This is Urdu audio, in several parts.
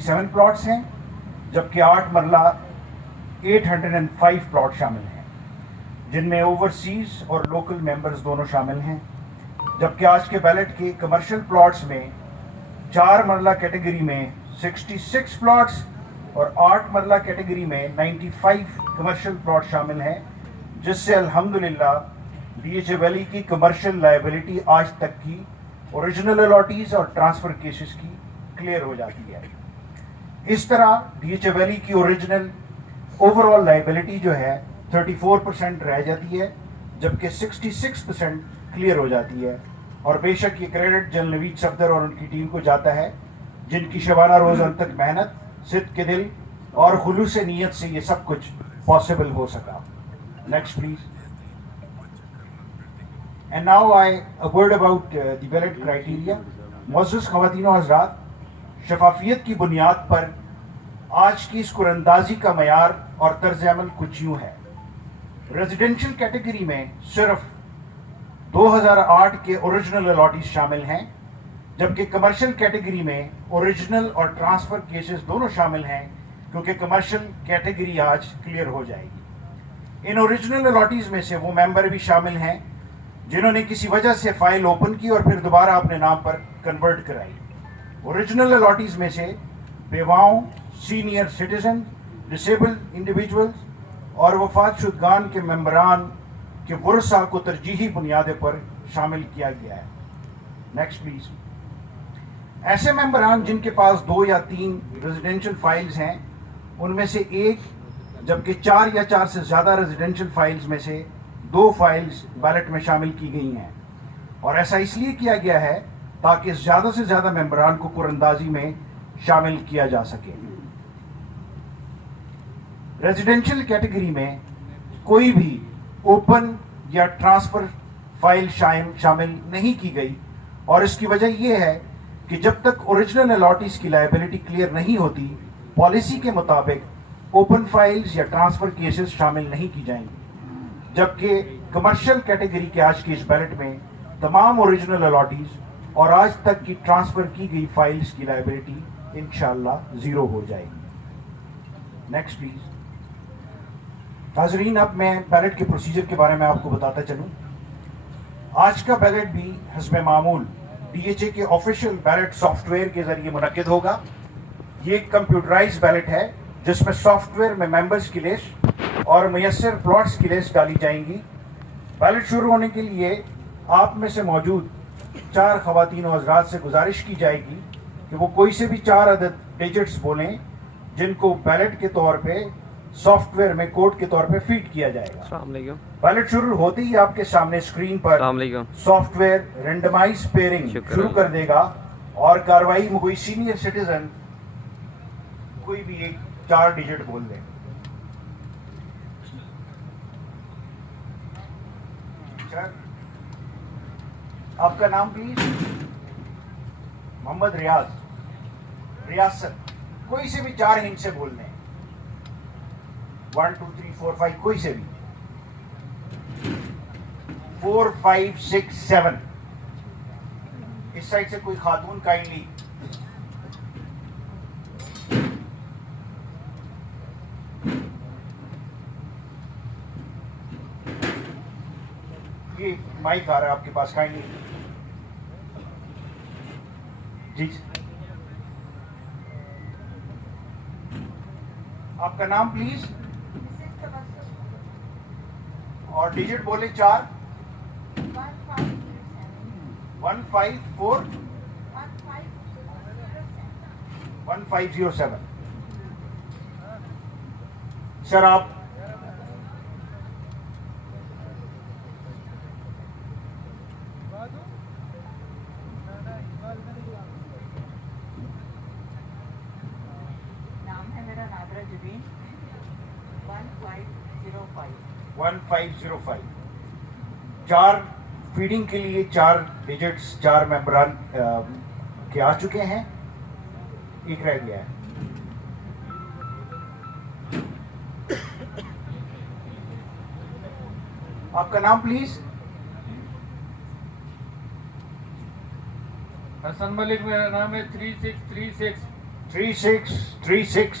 7 پلاٹس ہیں، جبکہ 8 مرلہ 805 پلاٹ شامل ہیں، جن میں اوورسیز اور لوکل ممبرز دونوں شامل ہیں. جبکہ آج کے بیلٹ کے کمرشل پلاٹس میں 4 مرلہ کیٹیگری میں 66 پلاٹس اور 8 مرلہ کیٹیگری میں 95 کمرشل پلاٹ شامل ہیں، جس سے الحمدللہ ڈی ایچ اے ویلی کی کمرشل لائبلٹی آج تک کی اوریجنل الاٹیز اور ٹرانسفر کیسز کی کلیئر ہو جاتی ہے. اس طرح ڈی ایچ اے ویلی کی اوریجنل اوور آل لائبلٹی جو ہے 34% رہ جاتی ہے، جبکہ 66% کلیئر ہو جاتی ہے. اور بے شک یہ کریڈٹ جنرل نوید صفدر اور ان کی ٹیم کو جاتا ہے، جن کی شبانہ روزانہ تک محنت، صدق کے دل اور خلوص نیت سے یہ سب کچھ پاسبل ہو سکا. Next please. And now a word about the ballot criteria. معزز خواتین و حضرات، شفافیت کی بنیاد پر آج کی اس قراندازی کا معیار اور طرز عمل کچھ یوں ہے. ریزیڈینشل کیٹیگری میں صرف 2008 کے اوریجنل الاٹیز شامل ہیں، جبکہ کمرشل کیٹیگری میں اوریجنل اور ٹرانسفر کیسز دونوں شامل ہیں، کیونکہ کمرشل کیٹیگری آج کلیئر ہو جائے گی. ان اوریجنل الاٹیز میں سے وہ ممبر بھی شامل ہیں جنہوں نے کسی وجہ سے فائل اوپن کی اور پھر دوبارہ اپنے نام پر کنورٹ کرائی. اوریجنل الاٹیز میں سے بیواؤں، سینئر سٹیزن، ڈسیبلڈ انڈیویجولز اور وفات شدگان کے ممبران کے ورثاء کو ترجیحی بنیادوں پر شامل کیا گیا ہے. Next please. ایسے ممبران جن کے پاس 2 یا 3 ریزیڈینشل فائلز ہیں، ان میں سے ایک، جبکہ 4 یا 4 سے زیادہ ریزیڈینشل فائلز میں سے 2 فائلز بیلٹ میں شامل کی گئی ہیں. اور ایسا اس لیے کیا گیا ہے تاکہ زیادہ سے زیادہ ممبران کو قراندازی میں شامل کیا جا سکے. ریزیڈینشل کیٹیگری میں کوئی بھی اوپن یا ٹرانسفر فائل شامل نہیں کی گئی، اور اس کی وجہ یہ ہے کہ جب تک اوریجنل الاٹیز کی لائبلٹی کلیئر نہیں ہوتی، پالیسی کے مطابق اوپن فائلز یا ٹرانسفر کیسز شامل نہیں کی جائیں گی. جبکہ کمرشل کیٹیگری کے آج کے اس بیلٹ میں تمام اوریجنل الاٹیز اور آج تک کی ٹرانسفر کی گئی فائلز کی لائبلٹی انشاءاللہ 0 ہو جائے گی. Next please. حاضرین، اب میں بیلٹ کے پروسیجر کے بارے میں آپ کو بتاتا چلوں. آج کا بیلٹ بھی حسب معمول ڈی ایچ اے کے آفیشیل بیلٹ سافٹ ویئر کے ذریعے منعقد ہوگا. یہ ایک کمپیوٹرائز بیلٹ ہے جس میں سافٹ ویئر میں ممبرز کی لسٹ اور میسر پلاٹس کی لسٹ ڈالی جائیں گی. بیلٹ شروع ہونے کے لیے آپ میں سے موجود 4 خواتین و حضرات سے گزارش کی جائے گی کہ وہ کوئی سے بھی 4 عدد ڈیجٹس بولیں جن کو بیلٹ کے طور پہ سافٹ ویئر میں کوڈ کے طور پہ فیڈ کیا جائے گا. السلام علیکم. بیلٹ شروع ہوتے ہی آپ کے سامنے اسکرین پر السلام علیکم. سافٹ ویئر رینڈمائز پیئرنگ شروع کر دے گا، اور کاروائی میں کوئی سینئر سٹیزن کوئی بھی ایک 4 ڈیجٹ بول دے. آپ کا نام پلیز. محمد ریاست. کوئی سے بھی 4 ہند سے بول دیں. 1 2 3 4 5 کوئی سے بھی. 4 5 6 7. اس سائڈ سے کوئی خاتون کائنڈلی. یہ مائک آ رہا ہے آپ کے پاس، کائنڈلی. جی آپ کا نام پلیز اور ڈیجٹ بولے 4. 154 1507. سر آپ نام ہے میرا نادرہ جبین. 1505. 1505. 4 فیڈنگ کے لیے 4 ڈیجٹس 4 ممبران کے آ چکے ہیں، ایک رہ گیا ہے. آپ کا نام پلیز. حسن ملک میرا نام ہے. 3636. 3636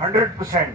100%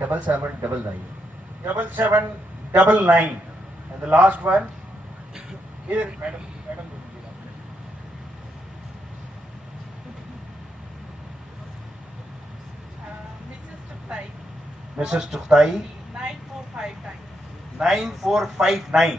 7799 7799 and the last one here madam Mrs. Tukhtai 9459